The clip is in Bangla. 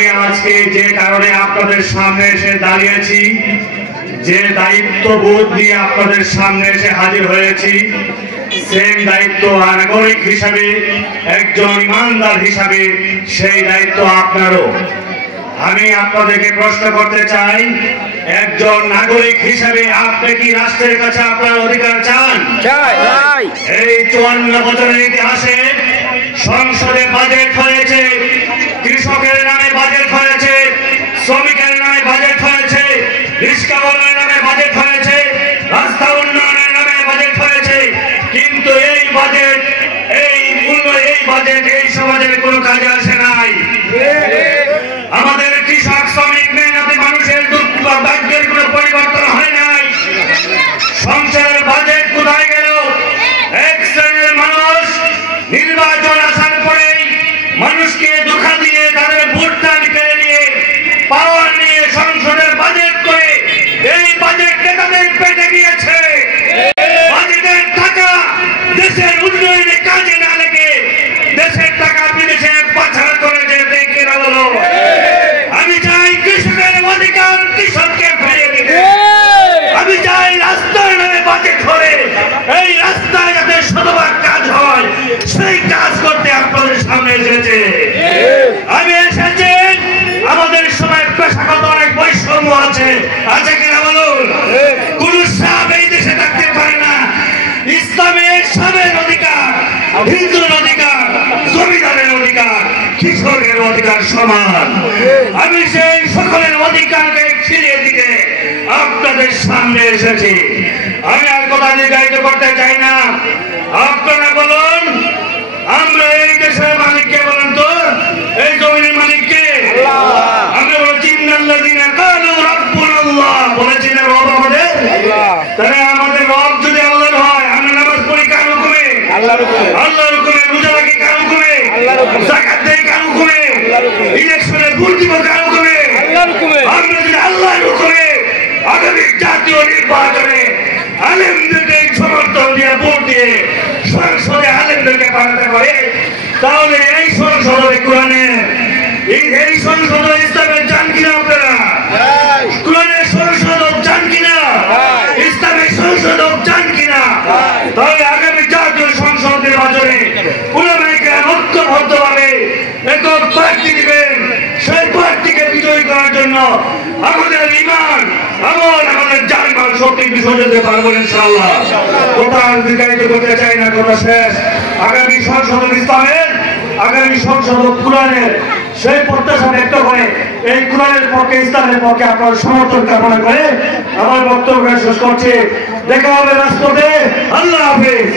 আমি আজকে যে কারণে আপনাদের সামনে এসে দাঁড়িয়েছি, যে দায়িত্ববোধ নিয়ে আপনাদের সামনে এসে হাজির হয়েছি, সেই দায়িত্ব নাগরিক হিসাবে, একজন ইমানদার হিসাবে সেই দায়িত্ব আপনারও। আমি আপনাদেরকে প্রশ্ন করতে চাই, একজন নাগরিক হিসাবে আপনি কি রাষ্ট্রের কাছে আপনার অধিকার চান? এই 54 বছরের ইতিহাসে সংসদে বাজেট হয়েছে, কৃষকের নামে বাজেট হয়েছে, শ্রমিকের নামে বাজেট হয়েছে, রিক্সা চালকের নামে বাজেট হয়েছে, রাস্তা উন্নয়নের নামে বাজেট হয়েছে, কিন্তু এই বাজেট এই সমাজের কোনো কাজে আসে নাই। আমাদের কৃষক, শ্রমিক, মেহনতি মানুষের দুঃখ ভাগ্যের কোনো পরিবর্তন হয় নাই। সংসারের বাজেট কোথায় গেল? এক শ্রেণীর মানুষ নির্বাচন আসার পরেই মানুষকে ধোঁকা দিয়ে তাদের ভোটটা কেড়ে নিয়ে পাওয়ার নিয়ে সংসদের বাজেট করে এই বাজেট নেতাদের পেটে গিয়েছে। বাজেটের টাকা দেশের উন্নয়নে কাজে না লেগে দেশের টাকা বিদেশে পাচার করে যেতে কেনা বলো। আমি চাই কৃষকের অধিকার কৃষককে ফিরিয়ে দিতে। আমি চাই রাস্তার নামে বাজেট করে এই রাস্তায় যাতে শতভাগ কাজ হয় সেই কাজ করতে আপনাদের সামনে এসেছে। আমি এসেছি, আমাদের সময় পেশাগত অনেক বৈষম্য আছে কিনা বলুন? কোন সাপ এই দেশে থাকতে পারে না। ইসলামের সবের অধিকার, হিন্দুর অধিকার, জমিদারের অধিকার, কৃষকের অধিকার সমান। আমি সেই সকলের অধিকারকে ফিরিয়ে দিতে আপনাদের সামনে এসেছি। আমি আর কথা দীর্ঘায়িত করতে চাই না। আপনারা বলুন, আমরা এই দেশের মালিককে বলেন তো, এই জমিনের মালিককে? আমরা বলেছি ইন্নাল্লাযীনা ক্বালু রাব্বুনাল্লাহ, বলেছি না রব আমাদের? তাহলে আমাদের রব যদি আল্লাহর হয়, আমরা নামাজ পড়ি কার হুকুমে? আল্লাহর হুকুমে। আল্লাহর হুকুমে। রোজা রাখি কার হুকুমে? আল্লাহর হুকুমে। যাকাত দেই কার হুকুমে? আল্লাহর হুকুমে। ইলেকশনে ভোট দিব কার হুকুমে? আল্লাহর হুকুমে। আমরা যদি আল্লাহর হুকুমে আগামী জাতীয় নির্বাচনে আলেমদেরকে সমর্থন দিয়ে ভোট দিয়ে সংসদে আলেমদেরকে পাঠাতে পারে, তাহলে এই সংসদ কোরআনের, এই সংসদ ইসলামের চান কিনা আপনারা? কোরআনের সংসদ চান কিনা? ইসলামের সংসদ চান কিনা? তাহলে আগামী জাতীয় সংসদ নির্বাচনে উলামায়ে ঐক্যবদ্ধভাবে একক প্রার্থী দিবেন। সেই প্রার্থীকে বিজয়ী করার জন্য আমাদের ঈমান, আমল, আমাদের জানমাল শক্তি বিসর্জন দিতে পারবো ইনশাআল্লাহ। কথা দীর্ঘায়িত করতে চাই না, কথা শেষ। আগামী সংসদ ইসলামের, আগামী সংসদ কোরআনের, সেই প্রত্যাশা ব্যক্ত করে এই কোরআনের পক্ষে, ইসলামের পক্ষে আপনার সমর্থন কামনা করে আমার বক্তব্য শেষ করছি। দেখা হবে রাষ্ট্রপতি। আল্লাহ হাফেজ।